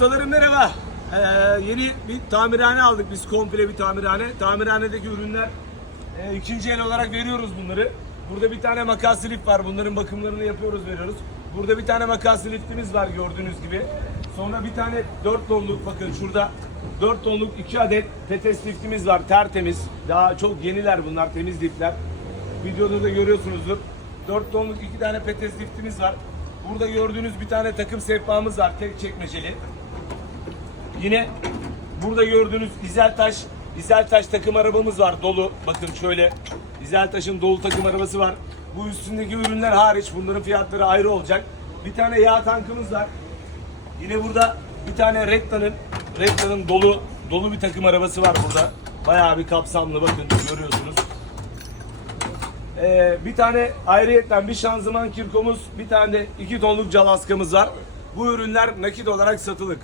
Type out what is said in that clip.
Ustalarım merhaba. Ee, yeni bir tamirhane aldık biz komple bir tamirhane. Tamirhanedeki ürünler e, ikinci el olarak veriyoruz bunları. Burada bir tane makas lif var. Bunların bakımlarını yapıyoruz veriyoruz. Burada bir tane makas liftimiz var gördüğünüz gibi. Sonra bir tane 4 tonluk bakın şurada 4 tonluk 2 adet petes liftimiz var tertemiz. Daha çok yeniler bunlar temiz liftler. Videoda da görüyorsunuzdur. 4 tonluk 2 tane petes liftimiz var. Burada gördüğünüz bir tane takım sehpamız var tek çekmeceli. Yine burada gördüğünüz İzeltaş, İzeltaş takım arabamız var dolu. Bakın şöyle İzeltaş'ın dolu takım arabası var. Bu üstündeki ürünler hariç bunların fiyatları ayrı olacak. Bir tane yağ tankımız var. Yine burada bir tane Retta'nın Retta'nın dolu dolu bir takım arabası var burada. Bayağı bir kapsamlı bakın görüyorsunuz. Ee, bir tane ayrıyetten bir şanzıman kirkomuz, bir tane de iki tonluk calaskamız var. Bu ürünler nakit olarak satılık.